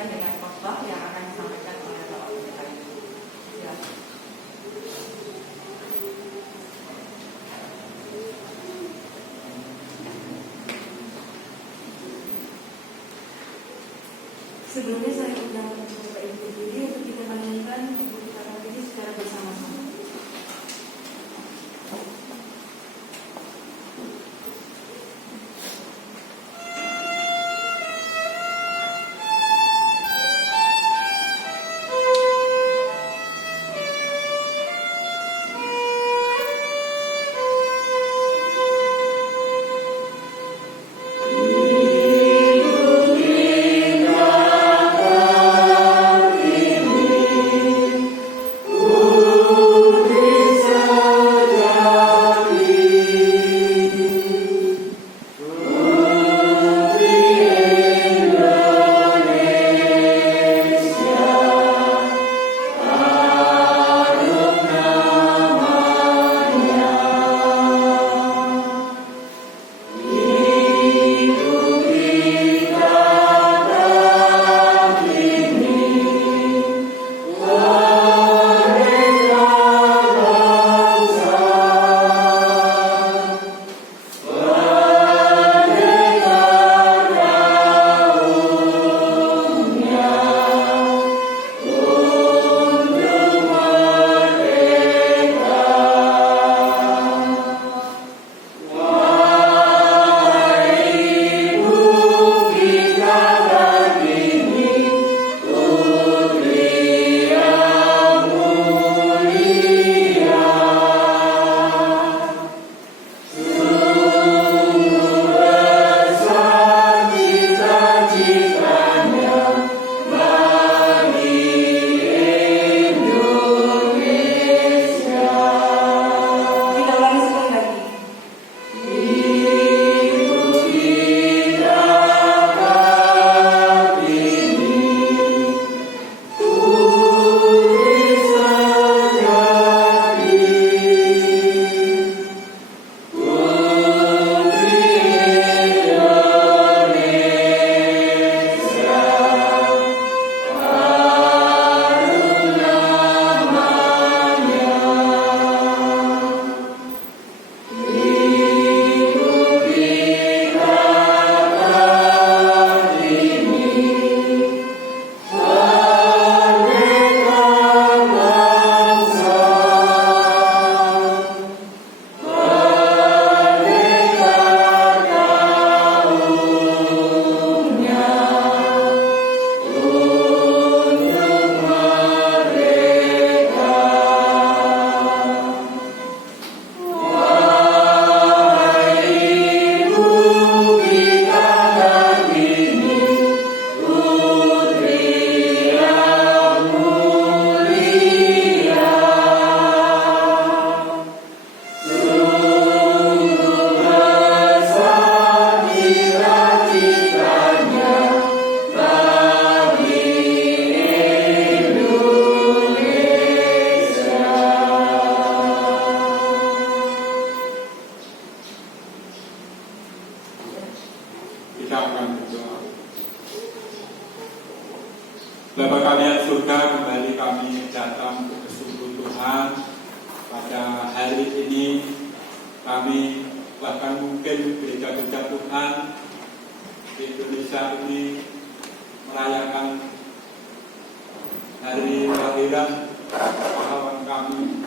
dilanjutkan dengan khotbah yang akan disampaikan oleh Bapak Pendeta. Ya. Sebelumnya saya undang Bapak Ibu berdiri untuk kita menyanyikan Ibu kita berdiri secara bersama-sama. Bapa kami yang surga, kembali kami datang bersungguh Tuhan pada hari ini. Kami bahkan mungkin gereja-gereja Tuhan di Indonesia ini merayakan hari kelahiran pahlawan kami.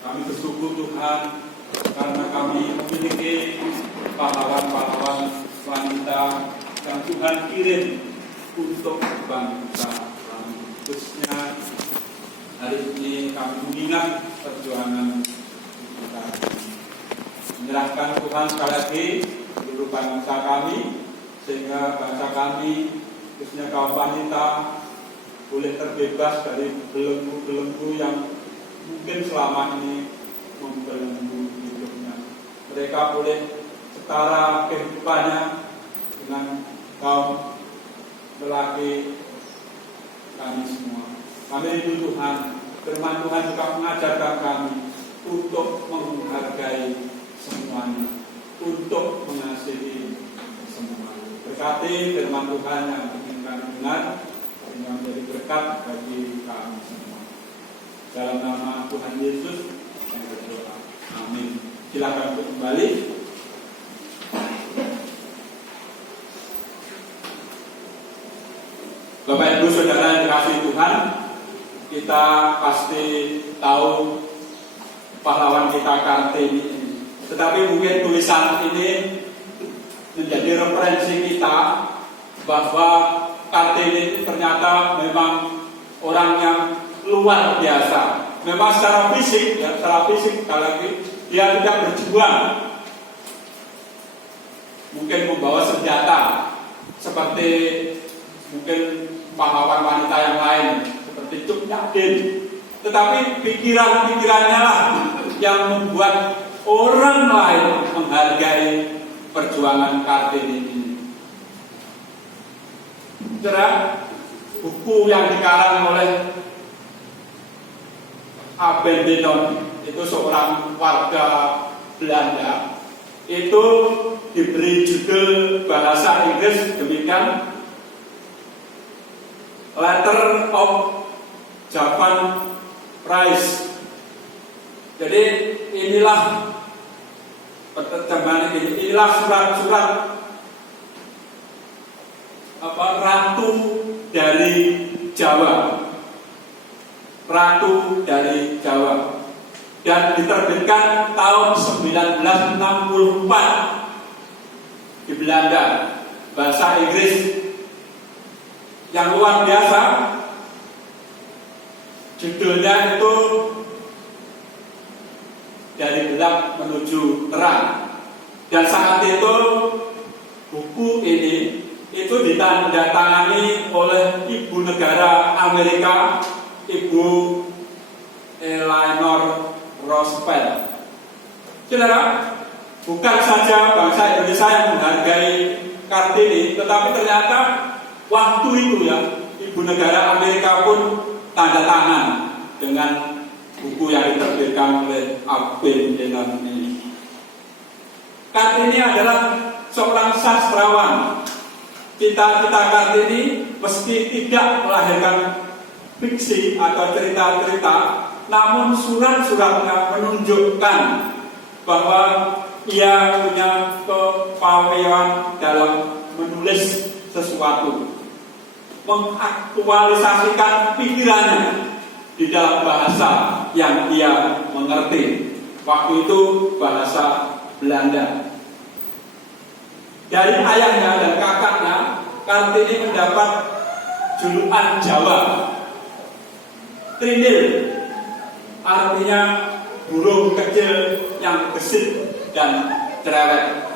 Kami bersyukur Tuhan karena kami memiliki pahlawan-pahlawan wanita yang Tuhan kirim untuk bangsa kami. Khususnya hari ini kami mengingat perjuangan kita. Menyerahkan Tuhan sekali lagi seluruh bangsa kami, sehingga bangsa kami, khususnya kaum wanita, boleh terbebas dari belenggu-belenggu yang mungkin selama ini membelenggu hidupnya. Mereka boleh setara kehidupannya dengan kaum lelaki kami semua. Kami rindu Tuhan, firman Tuhan juga mengajarkan kami untuk menghargai semuanya, untuk mengasihi semua. Berkati firman Tuhan yang ingin kami dengar, yang menjadi berkat bagi kami semua. Dalam nama Tuhan Yesus yang berdoa. Amin. Silakan untuk kembali. Bapak Ibu Saudara yang dikasihi Tuhan, kita pasti tahu pahlawan kita Kartini ini. Tetapi mungkin tulisan ini menjadi referensi kita bahwa Kartini ternyata memang orang yang luar biasa. Memang secara fisik, sekali lagi dia tidak berjuang. Mungkin membawa senjata seperti mungkin pahlawan wanita yang lain seperti Cut Nyak-din. Tetapi pikiran-pikirannya lah yang membuat orang lain menghargai perjuangan Kartini ini. Saudara, buku yang dikarang oleh Abel Denon, itu seorang warga Belanda, itu diberi judul bahasa Inggris demikian, Letter of Japan Prize. Jadi inilah perterjemahan ini, inilah surat-surat ratu dari Jawa. Ratu dari Jawa, dan diterbitkan tahun 1964 di Belanda, bahasa Inggris. Yang luar biasa, judulnya itu dari gelap menuju terang. Dan saat itu buku ini itu ditandatangani oleh ibu negara Amerika, Ibu Eleanor Roosevelt. Saudara, bukan saja bangsa Indonesia yang menghargai Kartini, tetapi ternyata waktu itu ibu negara Amerika pun tanda tangan dengan buku yang diterbitkan oleh Abel Denon ini. Kartini adalah seorang sastrawan. Cita-cita Kartini meski tidak melahirkan fiksi atau cerita-cerita, namun surat-suratnya menunjukkan bahwa ia punya kepawean dalam menulis sesuatu, mengaktualisasikan pikirannya di dalam bahasa yang ia mengerti. Waktu itu bahasa Belanda. Dari ayahnya dan kakaknya, Kartini mendapat julukan Jawa. Trindil, artinya burung kecil yang gesit dan cerewet.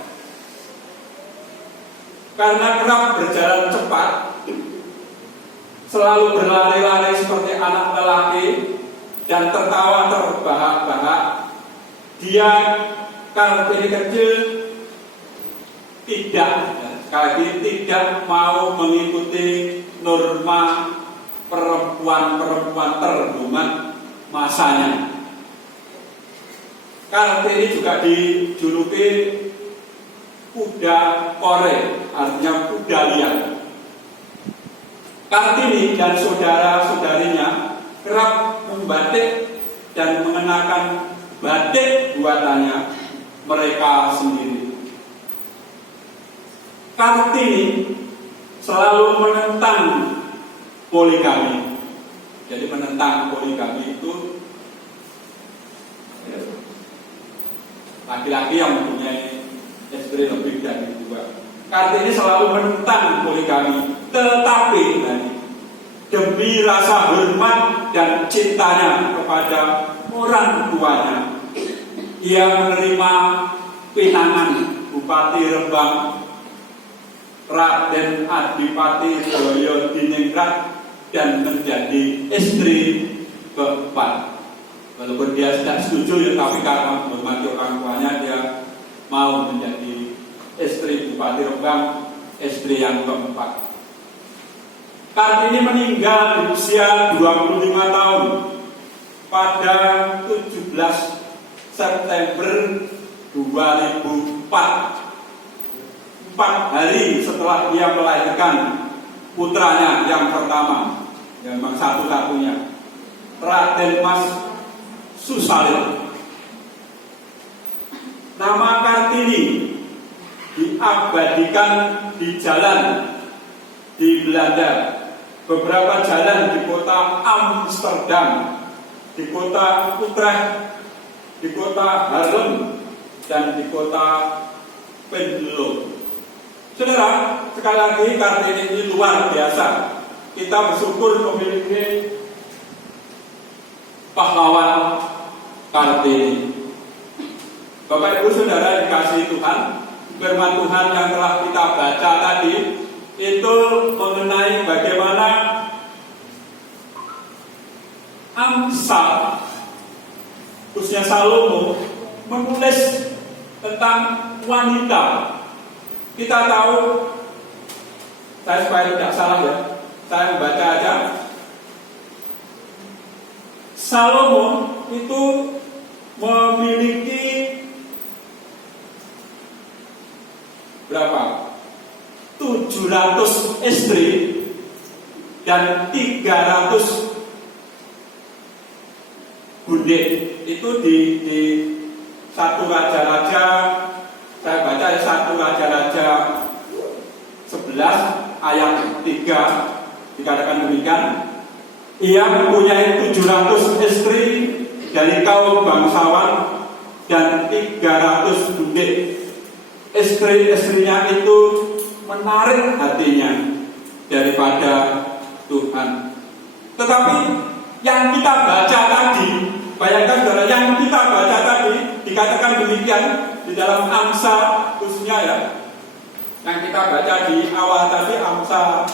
Karena kerap berjalan cepat, selalu berlari-lari seperti anak lelaki, dan tertawa terbahak-bahak, dia Kartini kecil tidak mau mengikuti norma perempuan-perempuan terhormat masanya. Kartini juga dijuluki kuda kore, artinya kuda liar. Kartini dan saudara-saudarinya kerap membatik dan mengenakan batik buatannya mereka sendiri. Kartini selalu menentang poligami. Jadi menentang poligami itu laki-laki yang mempunyai istri lebih dari dua. Kartini selalu menentang poligami, tetapi demi rasa hormat dan cintanya kepada orang tuanya, ia menerima pinangan Bupati Rembang Raden Adipati Daya Diningrat dan menjadi istri keempat. Walaupun dia tidak setuju tapi karena menghormati orang tuanya, dia mau menjadi istri Bupati Rembang, istri yang keempat. Kartini meninggal di usia 25 tahun pada 17 September 2004. hari setelah dia melahirkan putranya yang pertama, yang memang satu-satunya, Raden Mas Susalin. Nama Kartini diabadikan di jalan di Belanda, beberapa jalan di kota Amsterdam, di kota Utrecht, di kota Haarlem, dan di kota Venlo. Saudara, sekali lagi Kartini ini luar biasa. Kita bersyukur memiliki pahlawan Kartini. Bapak Ibu Saudara dikasihi Tuhan, firman Tuhan yang telah kita baca tadi itu mengenai bagaimana Amsal, khususnya Salomo, menulis tentang wanita. Kita tahu, saya supaya tidak salah ya, saya membaca aja. Salomo itu memiliki berapa? 700 istri dan 300 budik. Itu di satu raja-raja, saya baca satu raja-raja 11 ayat 3 dikatakan demikian. Ia mempunyai 700 istri dari kaum bangsawan dan 300 budik. Istri-istrinya itu menarik hatinya daripada Tuhan. Tetapi yang kita baca tadi, bayangkan saudara, yang kita baca tadi dikatakan demikian di dalam Amsal khususnya ya. Yang kita baca di awal tadi Amsal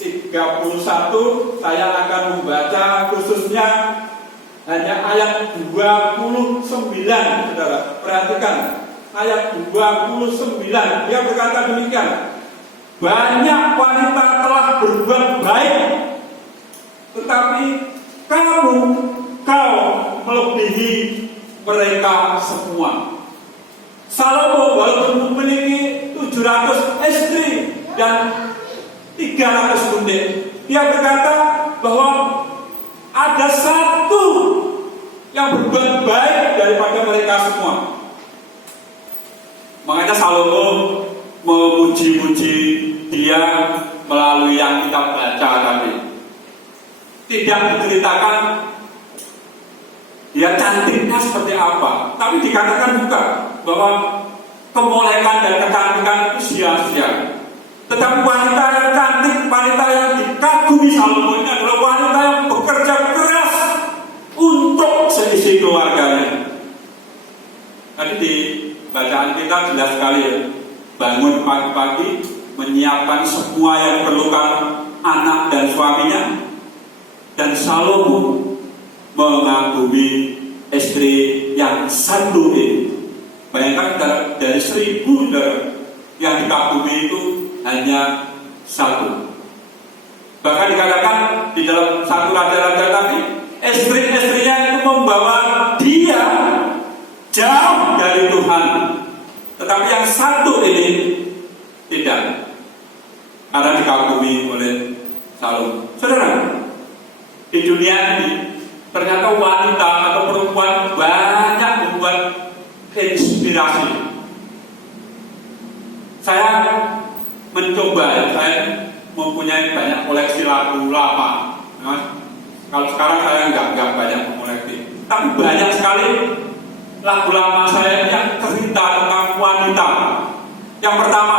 31, saya akan membaca khususnya hanya ayat 29, saudara. Perhatikan ayat 29, dia berkata demikian. Banyak wanita telah berbuat baik, tetapi kau melebihi mereka semua. Salomo walaupun memiliki 700 istri dan 300 budik, dia berkata bahwa ada satu yang berbuat baik daripada mereka semua. Makanya Salomo memuji-muji dia melalui yang kita baca tadi. Tidak diceritakan dia cantiknya seperti apa, tapi dikatakan juga bahwa kemolekan dan kecantikan itu sia-sia. Tetapi wanita yang cantik, wanita yang dikagumi Salomo ini adalah wanita yang bekerja keras untuk seisi keluarganya. Tadi di bacaan kita jelas sekali ya, bangun pagi-pagi menyiapkan semua yang diperlukan anak dan suaminya, dan Salomo mengagumi istri yang satu ini. Bayangkan dari 1000 yang dikagumi itu hanya satu. Bahkan dikatakan di dalam satu raja-raja tadi, istri-istrinya itu membawa dia jauh dari Tuhan. Tetapi yang satu ini tidak, karena dikagumi oleh Salomo. Saudara, di dunia ini ternyata wanita atau perempuan banyak membuat inspirasi. Saya mencoba, saya mempunyai banyak koleksi lagu lama. Nah, kalau sekarang saya nggak banyak mengoleksi, tapi banyak sekali lagu lama saya yang cerita tentang wanita. Yang pertama,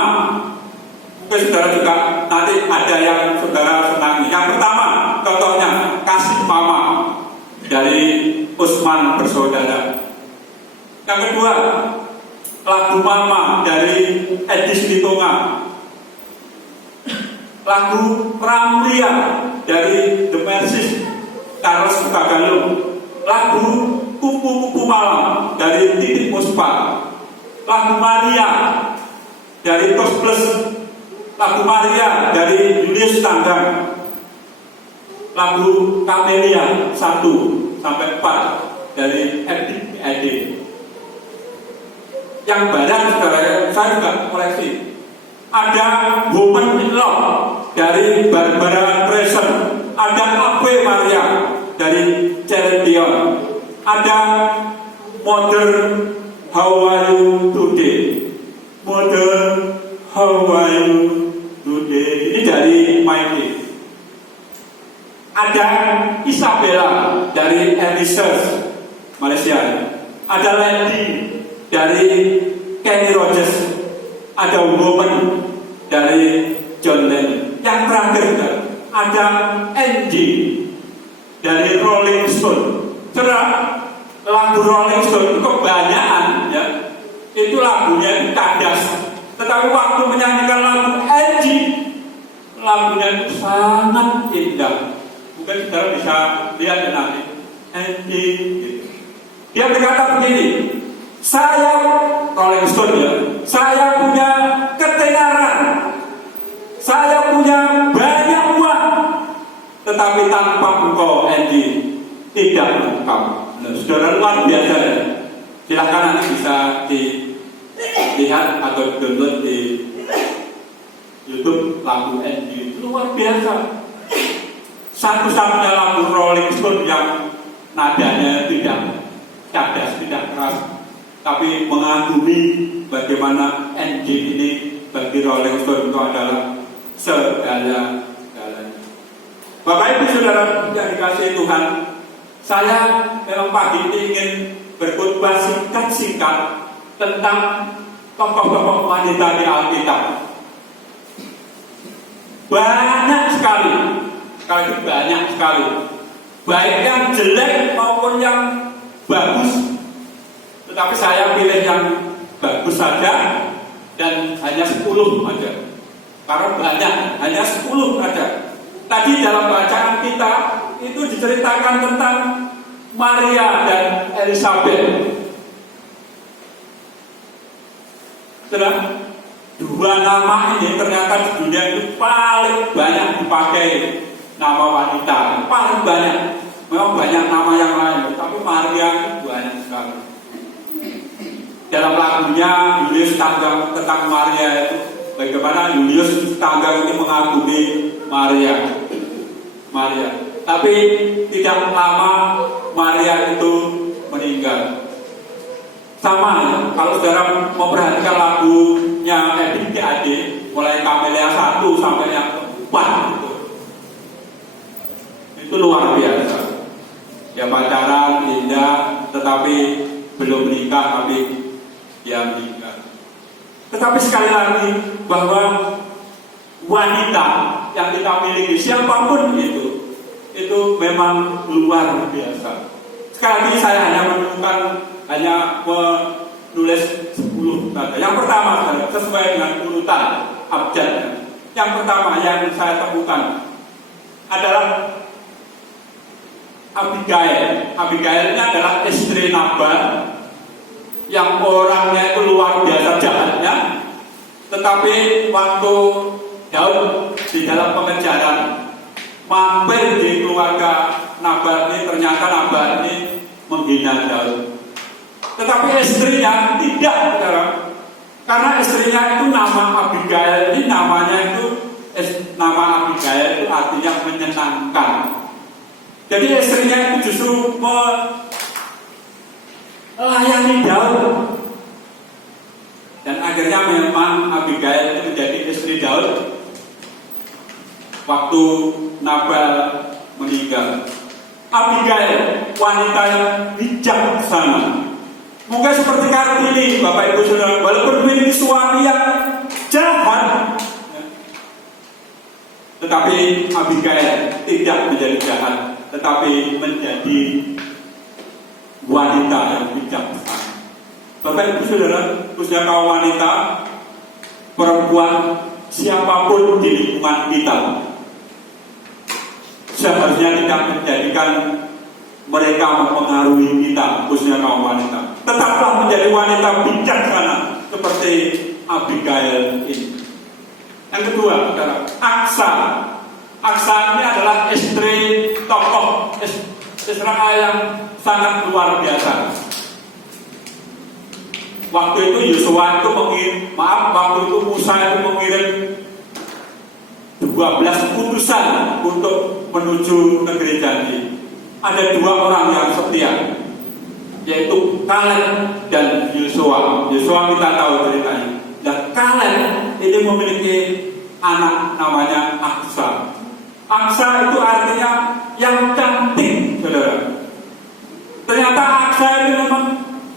mungkin saudara juga nanti ada yang saudara senangi. Yang pertama, contohnya Kasih Mama dari Usman Bersaudara. Yang kedua, lagu Mama dari Edis Nitonga. Lagu Ramlia dari The Mercies Charles Bagaluh. Lagu Kupu-Kupu Malam dari Titik Puspa. Lagu Maria dari Tos Plus. Lagu Maria dari Julius Tanggang. Lagu Kamelia 1 sampai 4 dari Edik. Yang banyak saudara, saya juga koleksi. ada Woman in Love dari Barbara Streisand, ada Ave Maria dari Celine Dion, ada Mother How Are You Today, Mother How Are You Today, ini dari Mikey. Ada Isabella dari Elise Malaysia, ada Lady dari Kenny Rogers, ada Woman dari John Lennon. Yang terakhir ada Angie dari Rolling Stone. Saudara, lagu Rolling Stone itu kebanyakan ya, itu lagunya itu kandas. Tetapi waktu menyanyikan lagu Angie, lagunya itu sangat indah. Mungkin saudara bisa lihat nanti Angie gitu. Dia berkata begini, saya Rolling Stone ya, saya punya ketenaran, saya punya banyak uang, tetapi tanpa engkau Angie tidak lengkap. Nah, saudara, luar biasa ya. Silahkan nanti bisa dilihat atau download di YouTube lagu Angie, luar biasa. Satu-satunya lagu Rolling Stone yang nadanya tidak cadas, tidak keras, tapi mengagumi bagaimana Angie ini bagi Rolling Stone itu adalah segala-galanya. Bapak Ibu Saudara yang dikasihi Tuhan, saya memang pagi ini ingin berkhotbah singkat-singkat tentang tokoh-tokoh wanita di Alkitab. Banyak sekali, baik yang jelek maupun yang bagus. Tetapi saya pilih yang bagus saja dan hanya 10 saja. Karena banyak, hanya 10 saja. Tadi dalam bacaan kita itu diceritakan tentang Maria dan Elizabeth. Setelah dua nama ini ternyata di dunia itu paling banyak dipakai nama wanita, paling banyak. Memang banyak nama yang lain, tapi Maria itu banyak sekali. Dalam lagunya Julius Tanggang tentang Maria itu, bagaimana Julius Tanggang ini mengagumi Maria. Tapi tidak lama Maria itu meninggal. Sama ya, kalau saudara memperhatikan lagunya Ebit GAD, mulai Kamelia 1 sampai yang ke-4 itu luar biasa. Ya pacaran, indah, tetapi belum menikah, tapi dia menikah. Tetapi sekali lagi bahwa wanita yang kita miliki siapapun itu memang luar biasa. Sekali lagi saya hanya menulis 10 kata. Yang pertama sesuai dengan urutan abjad. Yang pertama yang saya temukan adalah Abigail. Abigail ini adalah istri Nabal yang orangnya itu luar biasa jahatnya. Tetapi waktu Daud di dalam pengejaran mampir di keluarga Nabal ini, ternyata Nabal ini menghina Daud. Tetapi istrinya tidak, saudara. Karena istrinya itu nama Abigail, ini namanya itu nama Abigail itu artinya menyenangkan. Jadi istrinya itu justru melayani Daud. Dan akhirnya memang Abigail itu menjadi istri Daud waktu Nabal meninggal. Abigail, wanita yang bijaksana. Mungkin seperti Kartini, Bapak Ibu Saudara, walaupun memiliki suami yang jahat, tetapi Abigail tidak menjadi jahat, tetapi menjadi wanita yang bijaksana. Bapak Ibu Saudara, khususnya kaum wanita, perempuan, siapapun di lingkungan kita, seharusnya tidak menjadikan mereka mempengaruhi kita, khususnya kaum wanita. Tetaplah menjadi wanita bijaksana seperti Abigail ini. Yang kedua, saudara, Aksa. Aksa ini adalah istri tokoh Israel yang sangat luar biasa. Waktu itu Yosua itu waktu itu Musa itu mengirim 12 utusan untuk menuju negeri janji. Ada 2 orang yang setia, yaitu Kaleb dan Yosua. Yosua kita tahu ceritanya. Dan Kaleb ini memiliki anak namanya Aksa. Aksa itu artinya yang cantik, saudara. Ternyata Aksa itu memang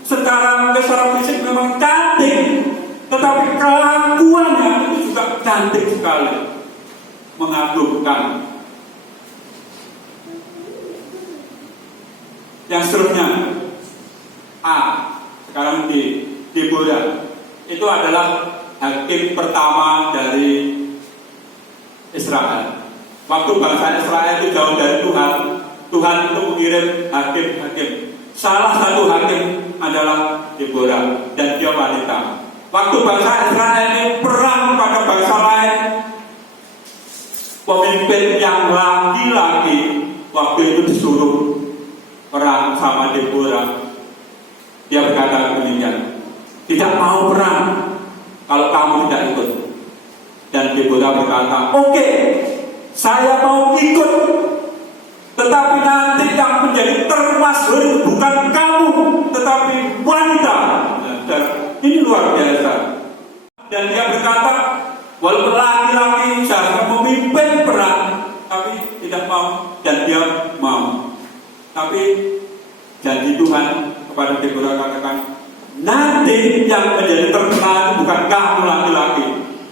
secara fisik memang cantik, tetapi kelakuannya itu juga cantik sekali, mengagumkan. Yang seterusnya, sekarang di Deborah, itu adalah hakim pertama dari Israel. Waktu bangsa Israel itu jauh dari Tuhan, Tuhan itu mengirim hakim-hakim. Salah satu hakim adalah Deborah, dan dia wanita. Waktu bangsa Israel ini perang pada bangsa lain, pemimpin yang laki-laki waktu itu disuruh perang sama Deborah. Dia berkata demikian, tidak mau perang kalau kamu tidak ikut. Dan Deborah berkata, oke, saya mau ikut, tetapi nanti yang menjadi termasyhur bukan kamu, tetapi wanita. Dan ini luar biasa. Dan dia berkata, walaupun laki-laki seharusnya memimpin perang, tapi tidak mau, dan dia mau. Tapi janji Tuhan kepada Deborah katakan, nanti yang menjadi terkenal bukan kamu laki-laki,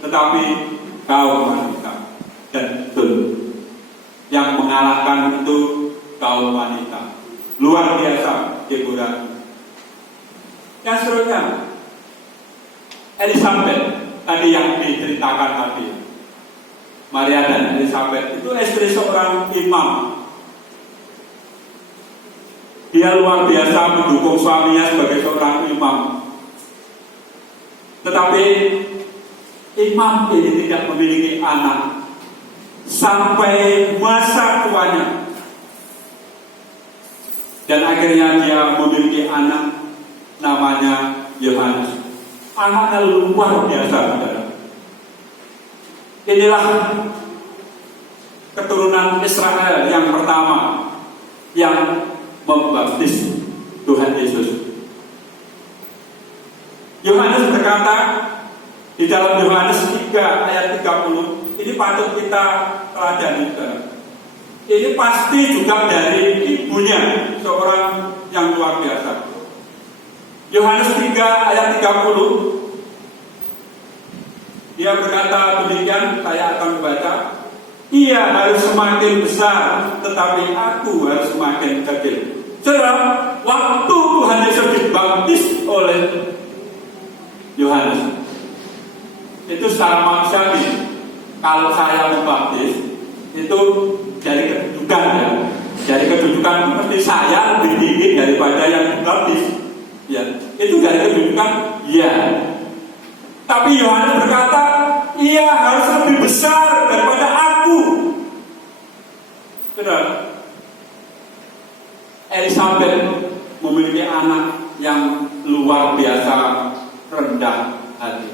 tetapi kaum wanita. Dan betul, yang mengalahkan itu kaum wanita. Luar biasa Deborah. Yang seterusnya, Elizabeth tadi yang diceritakan tadi, Maria dan Elizabeth itu istri seorang imam. Dia luar biasa mendukung suaminya sebagai seorang imam. Tetapi imam ini tidak memiliki anak sampai masa tuanya. Dan akhirnya dia memiliki anak namanya Yohanes. Anaknya luar biasa, saudara. Inilah keturunan Israel yang pertama yang membaptis Tuhan Yesus. Yohanes berkata di dalam Yohanes 3 ayat 30, ini patut kita teladani. Ini pasti juga dari ibunya, seorang yang luar biasa. Yohanes 3 ayat 30, dia berkata demikian, saya akan membaca. Ia harus semakin besar, tetapi aku harus semakin kecil. Saudara, waktu Tuhan Yesus dibaptis oleh Yohanes, itu secara manusiawi, kalau saya membaptis, itu dari kedudukan ya. Dari kedudukan seperti saya lebih tinggi daripada yang dibaptis. Ya, itu dari kedudukan, ya. Tapi Yohanes berkata, ia harus lebih besar daripada aku. Saudara, Elizabeth memiliki anak yang luar biasa rendah hati.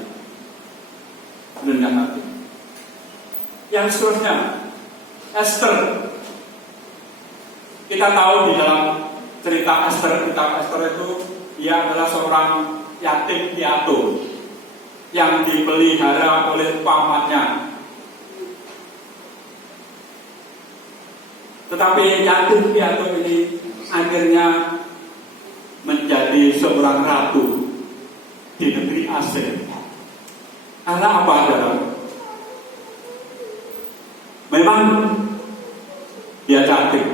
Rendah hati. Yang seterusnya, Esther. Kita tahu di dalam cerita Esther, kitab Esther itu, ia adalah seorang yatim piatu yang dipelihara oleh pamannya. Tetapi yatim piatu ini akhirnya menjadi seorang ratu di negeri Asir. Karena apa, saudara? Memang dia cantik,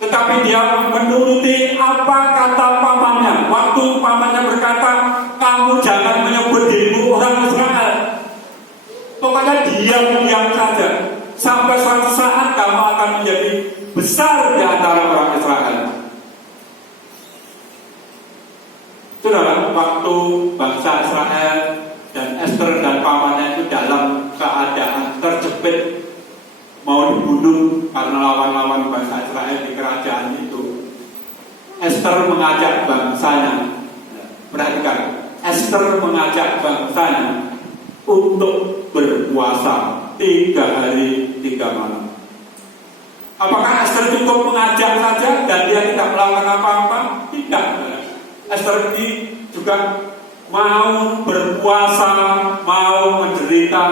tetapi dia menuruti apa kata pamannya. Waktu pamannya berkata, kamu jangan menyebut dirimu orang Israel, pokoknya diam-diam saja, sampai suatu saat kamu akan menjadi besar di antara orang Israel. Saudara, waktu bangsa Israel dan Esther dan pamannya itu dalam keadaan terjepit, mau dibunuh karena lawan-lawan bangsa Israel di kerajaan itu, Esther mengajak bangsanya. Perhatikan, Esther mengajak bangsanya untuk berpuasa 3 hari 3 malam. Apakah Esther cukup mengajak saja dan dia tidak melakukan apa-apa? Tidak. Esther ini juga mau berpuasa, mau menderita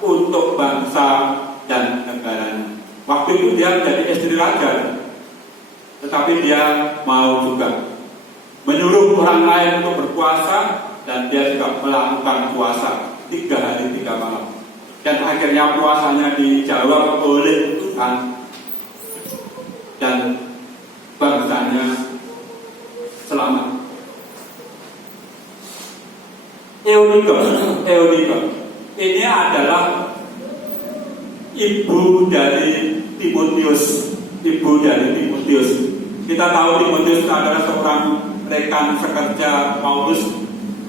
untuk bangsa dan negaranya. Waktu itu dia menjadi istri raja, tetapi dia mau juga menyuruh orang lain untuk berpuasa, dan dia juga melakukan puasa 3 hari 3 malam. Dan akhirnya puasanya dijawab oleh Tuhan, dan bangsanya selamat. Eunike ini adalah ibu dari Timotius. Kita tahu Timotius adalah seorang rekan sekerja Paulus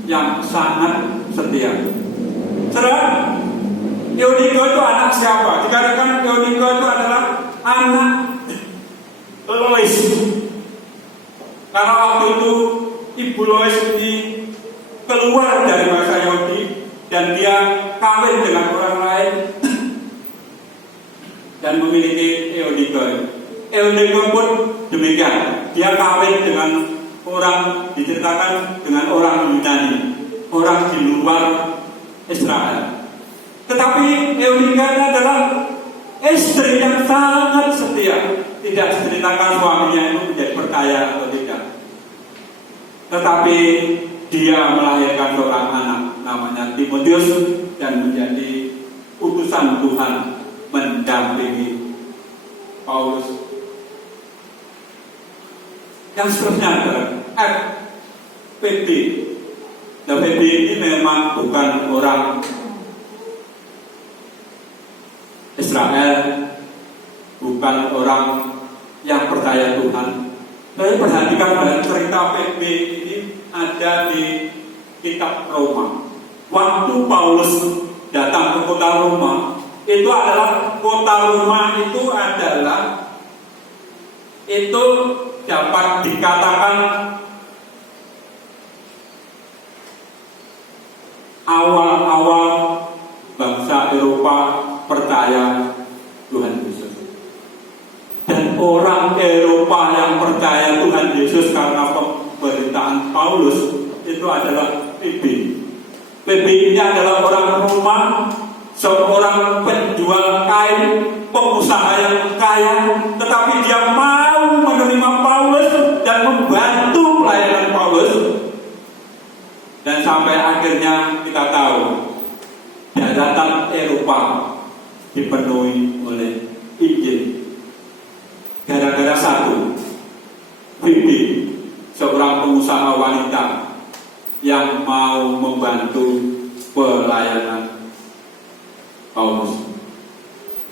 yang sangat setia. Saudara, Eunike itu anak siapa? Dikatakan Eunike itu adalah anak Lois. Karena waktu itu ibu Lois ini keluar dari bangsa Yahudi dan dia kawin dengan orang lain dan memiliki Eunike. Eunike pun demikian. Dia kawin dengan orang, diceritakan dengan orang Yunani, orang di luar Israel. Tetapi Eunike adalah istri yang sangat setia. Tidak diceritakan suaminya itu menjadi perkaya atau tidak, tetapi dia melahirkan seorang anak namanya Timotius dan menjadi utusan Tuhan mendampingi Paulus. Yang seterusnya adalah FPB. Nah, FPB ini memang bukan orang Israel, bukan orang yang percaya Tuhan. Saya perhatikan dalam cerita FPB ini ada di kitab Roma. Waktu Paulus datang ke kota Roma, itu adalah kota Roma itu dapat dikatakan awal-awal bangsa Eropa percaya Tuhan Yesus. Dan orang Eropa yang percaya Tuhan Yesus karena pemberitaan Paulus itu adalah PB. PB ini adalah orang Roma, seorang penjual kain, pengusaha yang kaya, tetapi dia mau menerima Paulus dan membantu pelayanan Paulus. Dan sampai akhirnya kita tahu daratan Eropa dipenuhi oleh Injil. Gara-gara satu, Phoebe, seorang pengusaha wanita yang mau membantu pelayanan Paulus.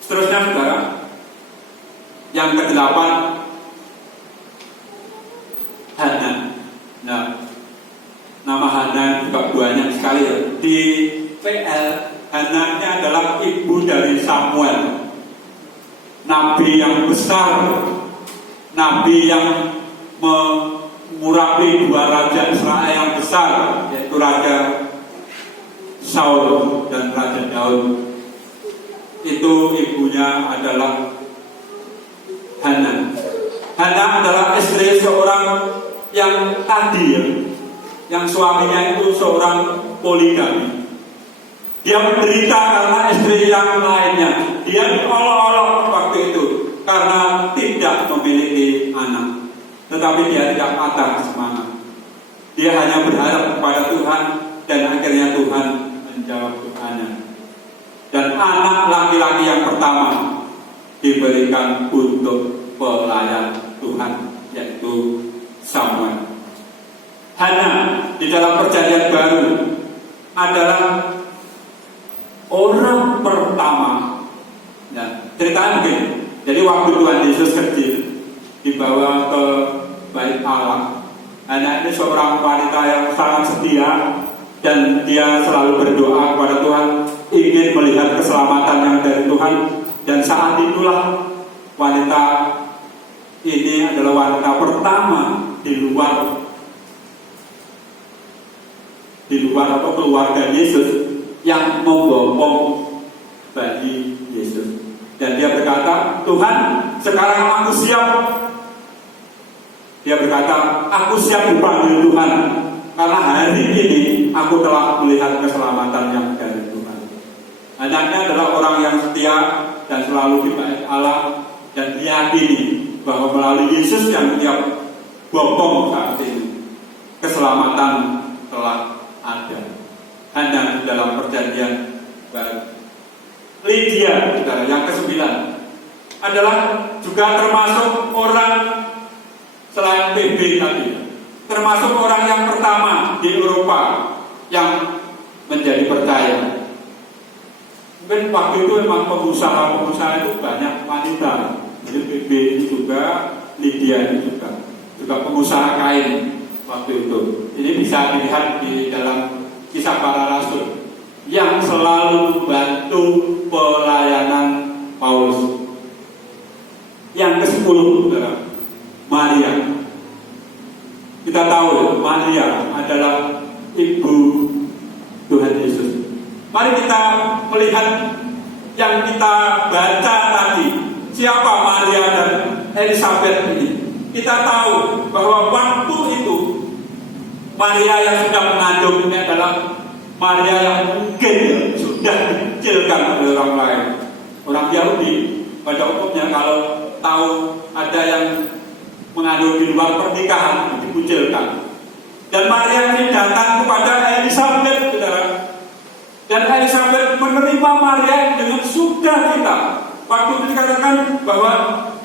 Seterusnya saudara, yang ke-8, Hana. Nah, nama Hana juga banyak sekali ya. Di PL, Hana ini adalah ibu dari Samuel, nabi yang besar, nabi yang mengurapi 2 raja Israel yang besar, yaitu Raja Saul dan Raja Daud. Itu ibunya adalah Hana. Hana adalah istri seorang yang tadi ya, yang suaminya itu seorang poligami. Dia menderita karena istri yang lainnya. Dia diolok-olok waktu itu karena tidak memiliki anak. Tetapi dia tidak patah semangat. Dia hanya berharap kepada Tuhan dan akhirnya Tuhan menjawab doanya. Dan anak laki-laki yang pertama diberikan untuk pelayan Tuhan, yaitu Samuel. Hana di dalam perjanjian baru adalah orang pertama. Nah, ceritanya begini. Jadi waktu Tuhan Yesus kecil dibawa ke Bait Allah, Hana ini seorang wanita yang sangat setia dan dia selalu berdoa kepada Tuhan, ingin melihat keselamatan yang dari Tuhan. Dan saat itulah wanita ini adalah wanita pertama di luar atau keluarga Yesus yang membopong bagi Yesus. Dan dia berkata, Tuhan, sekarang aku siap. Dia berkata, aku siap dipanggil Tuhan, karena hari ini aku telah melihat keselamatan yang dari Tuhan. Anaknya adalah orang yang setia dan selalu dibaik Allah, dan diyakini bahwa melalui Yesus yang tiap bopong saat ini, keselamatan telah ada. Hanya dalam perjanjian baru. Lydia, saudara, yang ke-9 adalah juga termasuk orang selain PB tadi, termasuk orang yang pertama di Eropa yang menjadi percaya. Mungkin waktu itu memang pengusaha itu banyak wanita. Jadi PB ini juga, Lydia ini juga pengusaha kain waktu itu. Ini bisa dilihat di dalam Kisah Para Rasul yang selalu membantu pelayanan Paulus. Yang ke-10, saudara, Maria. Kita tahu Maria adalah ibu Tuhan Yesus. Mari kita melihat yang kita baca tadi. Siapa Maria dan Elizabeth ini? Kita tahu bahwa waktu itu Maria yang sudah mengandung ini adalah Maria yang mungkin sudah dikecilkan oleh orang lain. Orang Yahudi pada umumnya kalau tahu ada yang mengandung di luar pernikahan dikucilkan. Dan Maria ini datang kepada Elizabeth, saudara. Dan Elizabeth menerima Maria dengan sukacita. Waktu itu dikatakan bahwa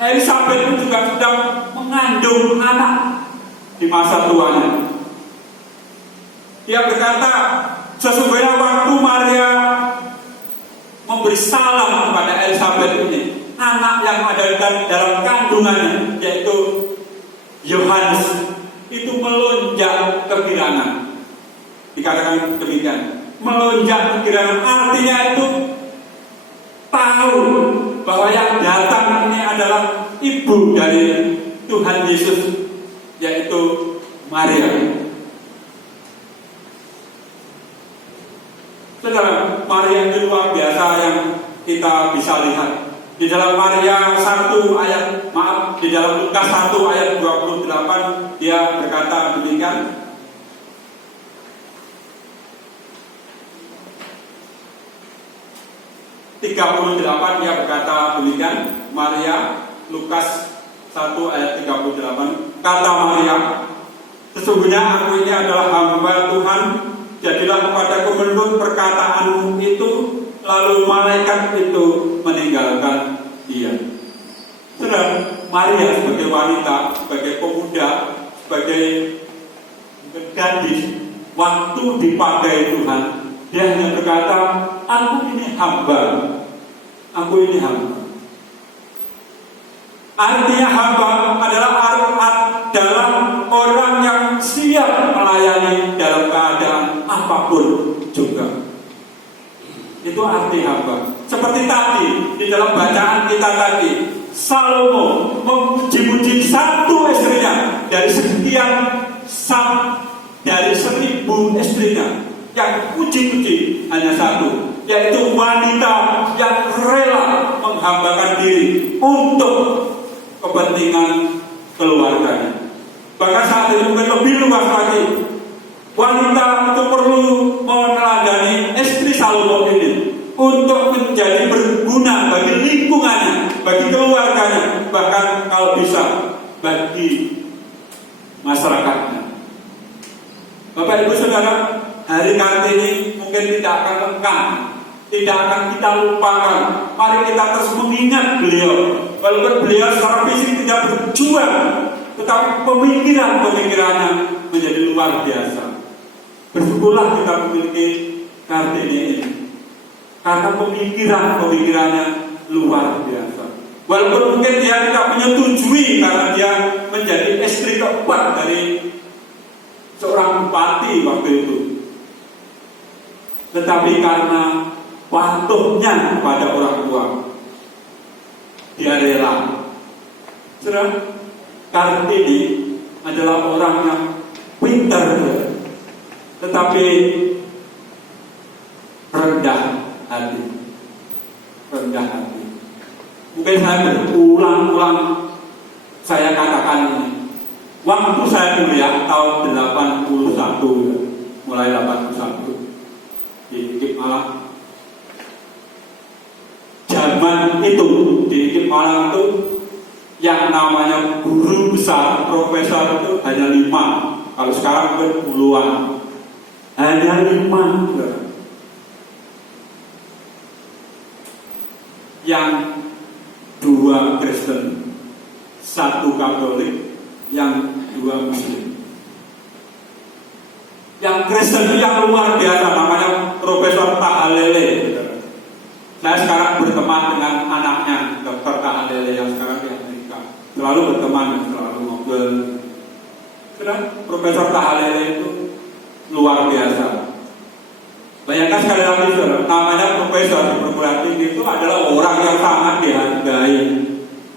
Elizabeth itu juga sedang mengandung anak di masa tuanya. Dia berkata, sesungguhnya waktu Maria memberi salam kepada Elizabeth ini, anak yang ada dalam kandungannya, yaitu Yohanes, itu melonjak kegirangan. Dikatakan demikian, melonjak kegirangan, artinya itu tahu bahwa yang datang ini adalah ibu dari Tuhan Yesus, yaitu Maria. Saudara, Maria itu luar biasa yang kita bisa lihat. Di dalam Maria 1 ayat, di dalam Lukas 1 ayat 28, dia berkata demikian. Dia berkata demikian, Maria, Lukas 1 ayat 38, kata Maria, sesungguhnya aku ini adalah hamba Tuhan, jadilah kepadaku menurut perkataanmu itu. Lalu malaikat itu meninggalkan dia. Saudara, Maria sebagai wanita, sebagai pemuda, sebagai gadis, waktu dipakai Tuhan, dia hanya berkata, aku ini hamba. Aku ini hamba. Artinya hamba adalah orang yang siap melayani dalam keadaan apapun juga. Itu arti hamba. Seperti tadi di dalam bacaan kita tadi, Salomo memuji-muji satu istrinya dari sekian dari 1000 istrinya. Yang puji-puji hanya satu, yaitu wanita yang rela menghambakan diri untuk kepentingan keluarganya. Bahkan saat ini mungkin lebih luas lagi, wanita itu perlu meneladani istri Salomo ini untuk menjadi berguna bagi lingkungannya, bagi keluarganya, bahkan kalau bisa bagi masyarakatnya. Bapak Ibu Saudara, hari Kartini mungkin tidak akan lengkap, tidak akan kita lupakan. Mari kita terus mengingat beliau. Walaupun beliau secara fisik tidak berjuang, tetapi pemikirannya menjadi luar biasa. Bersyukurlah kita memiliki Kartini ini, karena pemikirannya luar biasa. Walaupun mungkin dia tidak menyetujui karena dia menjadi istri keempat dari seorang bupati waktu itu, tetapi karena patuhnya kepada orang tua, dia rela. Saudara, Kartini adalah orang yang pintar, tetapi rendah hati. rendah hati. Mungkin saya berulang-ulang saya katakan ini. Waktu saya kuliah tahun 81, mulai 81 di Ikip Malang. Zaman itu di Ikip Malang itu yang namanya guru besar, profesor itu hanya 5. Kalau sekarang mungkin puluhan. Hanya 5. Yang 2 Kristen, 1 Katolik, yang 2 Muslim. Yang Kristen itu yang luar biasa, namanya Profesor Tahalele. Saya sekarang berteman dengan anaknya, Dr. Tahalele yang sekarang di Amerika. Selalu berteman, selalu ngobrol. Karena Profesor Tahalele itu luar biasa. Bayangkan sekali lagi, namanya profesor di perguruan tinggi itu adalah orang yang sangat dihargai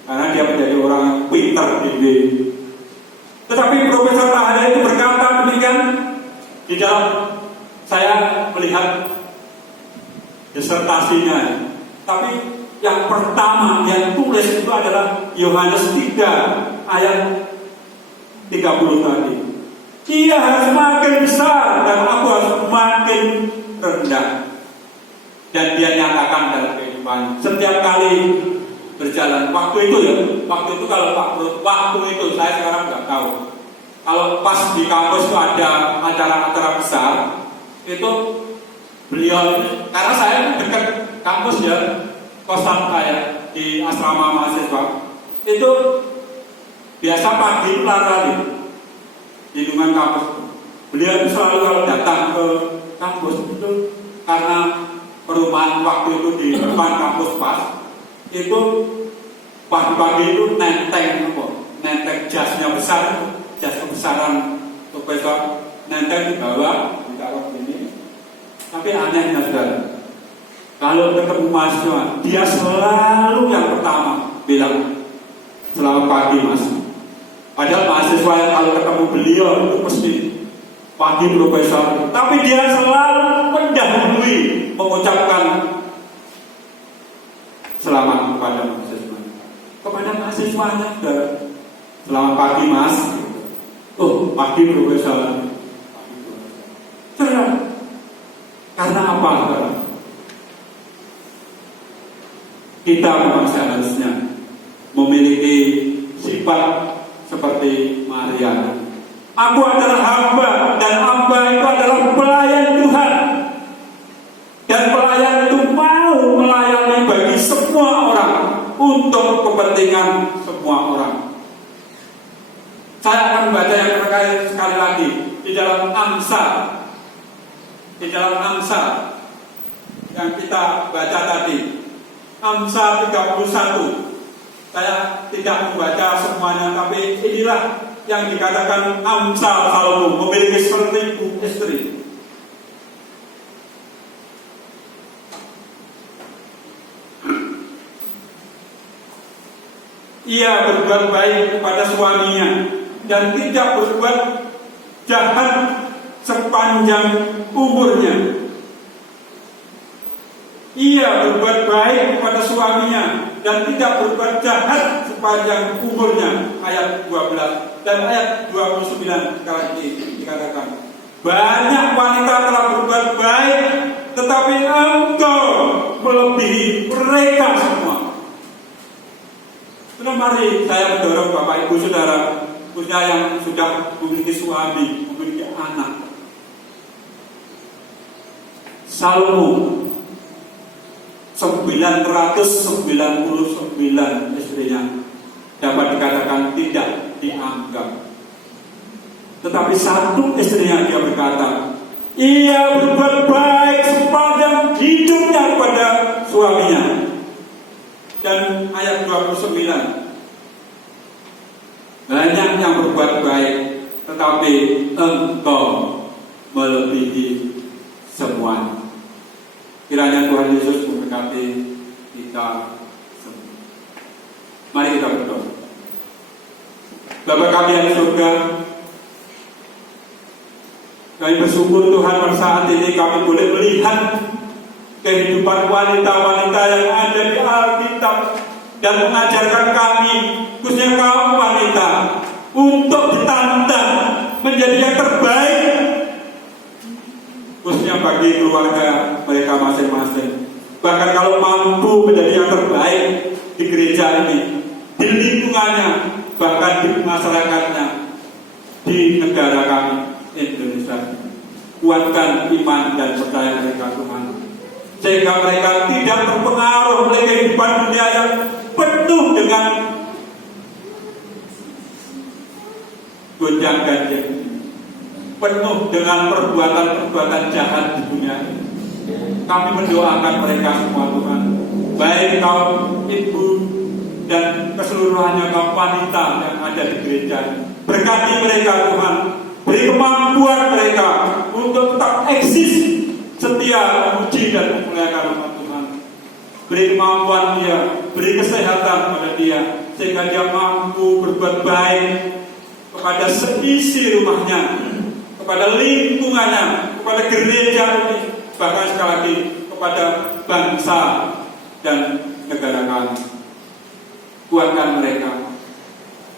karena dia menjadi orang yang pintar tinggi. Tetapi Profesor Tahalele itu berkata demikian di dalam saya melihat disertasinya. Tapi yang pertama yang tulis itu adalah Yohanes 3 ayat 30 tadi. Dia harus makin besar dan aku harus makin rendah. Dan dia nyatakan dalam kehidupan setiap kali berjalan. Waktu itu kalau waktu itu saya sekarang nggak tahu. Kalau pas di kampus itu ada acara-acara besar, itu beliau karena saya dekat kampus ya, kosan saya di asrama mahasiswa itu biasa pagi lari di lingkungan kampus. Beliau selalu kalau datang ke kampus itu karena perumahan waktu itu di depan kampus pas itu pagi-pagi itu nenteng jasnya besar, jas kebesaran profesor nenteng di bawah ditaruh ini. Tapi anehnya saudara, kalau ketemu mahasiswa dia selalu yang pertama bilang selamat pagi mas. Padahal mahasiswa yang kalau ketemu beliau itu mesti pagi profesor, tapi dia selalu mendahului mengucapkan selamat kepada mahasiswa. Kepada mahasiswanya, selamat pagi mas. Oh, pagi profesor. Saudara, karena apa? Saudara? Kita memang seharusnya memiliki sifat seperti Maria. Aku adalah hamba dan hamba itu adalah pelayan Tuhan. Dan pelayan itu mau melayani bagi semua orang untuk kepentingan semua orang. Saya akan membaca yang terkait sekali lagi di dalam Amsal. Di dalam Amsal yang kita baca tadi. Amsal 31. Saya tidak membaca semuanya, tapi inilah yang dikatakan Amsal Salomo, memiliki 1000 istri. Ia berbuat baik kepada suaminya dan tidak berbuat jahat sepanjang umurnya. Ia berbuat baik kepada suaminya dan tidak berbuat jahat sepanjang umurnya. Ayat 12 dan ayat 29 sekarang ini dikatakan, banyak wanita telah berbuat baik, tetapi engkau melebihi mereka semua. Nah, mari saya mendorong Bapak Ibu Saudara, khususnya yang sudah memiliki suami, memiliki anak. Salomo 999 istrinya dapat dikatakan tidak dianggap. Tetapi satu istrinya dia berkata, ia berbuat baik sepanjang hidupnya kepada suaminya. Dan ayat 29, banyak yang berbuat baik, tetapi engkau melebihi semuanya. Kiranya Tuhan Yesus memberkati kita semua. Mari kita berdoa. Bapa kami yang di surga, kami bersyukur Tuhan pada saat ini kami boleh melihat kehidupan wanita-wanita yang ada di Alkitab dan mengajarkan kami, khususnya kaum wanita, untuk ditantang menjadi yang terbaik, khususnya bagi keluarga mereka masing-masing. Bahkan kalau mampu menjadi yang terbaik di gereja ini, di lingkungannya, bahkan di masyarakatnya, di negara kami Indonesia. Kuatkan iman dan percaya mereka, Tuhan, sehingga mereka tidak terpengaruh oleh kehidupan dunia yang penuh dengan gonjang-ganjing, penuh dengan perbuatan-perbuatan jahat di dunia ini. Kami mendoakan mereka semua, Tuhan, baik kaum ibu dan keseluruhannya kaum wanita yang ada di gereja. Berkati mereka, Tuhan, beri kemampuan mereka untuk tetap eksis setia memuji dan memuliakan nama Tuhan. Beri kemampuan dia, beri kesehatan pada dia, sehingga dia mampu berbuat baik kepada seisi rumahnya, kepada lingkungannya, kepada gereja ini, bahkan sekali lagi kepada bangsa dan negara kami. Kuatkan mereka.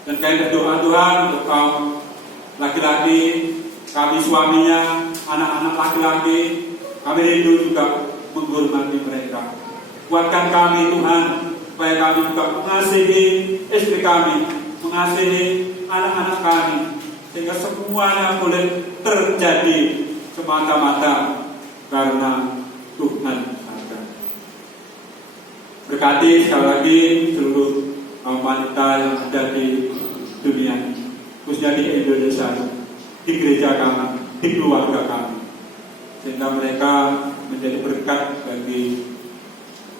Dan kami berdoa, Tuhan, untuk kaum laki-laki, kami suaminya, anak-anak laki-laki, kami rindu juga menghormati mereka. Kuatkan kami, Tuhan, supaya kami juga mengasihi istri kami, mengasihi anak-anak kami, sehingga semuanya boleh terjadi semata-mata karena Tuhan saja. Berkati sekali lagi seluruh kaum wanita yang ada di dunia, khususnya di Indonesia, di gereja kami, di keluarga kami, sehingga mereka menjadi berkat bagi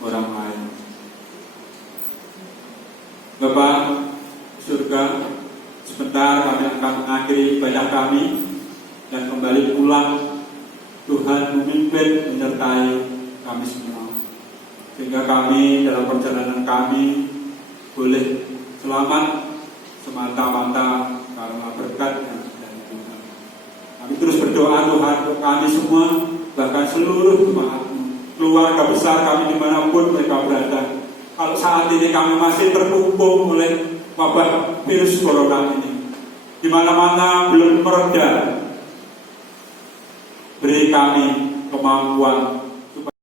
orang lain. Bapak surga, sebentar kami akan mengakhiri ibadah kami dan kembali pulang. Tuhan memimpin menyertai kami semua, sehingga kami dalam perjalanan kami boleh selamat semata-mata karena berkat yang dari Tuhan. Kami terus berdoa, Tuhan, untuk kami semua, bahkan seluruh jemaat-Mu, keluarga besar kami dimanapun mereka berada. Kalau saat ini kami masih terkungkung oleh wabah virus corona ini, di mana-mana belum mereda, beri kami kemampuan supaya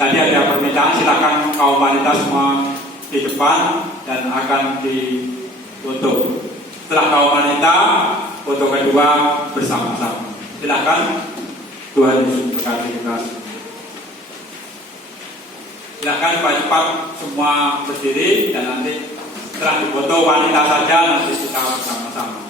tadi ada permintaan, silakan kaum wanita semua di depan dan akan difoto. Setelah kaum wanita, foto kedua bersama-sama. Silakan, Tuhan Yesus berkati kita. Silakan cepat-cepat semua berdiri dan nanti setelah difoto wanita saja nanti kita bersama-sama.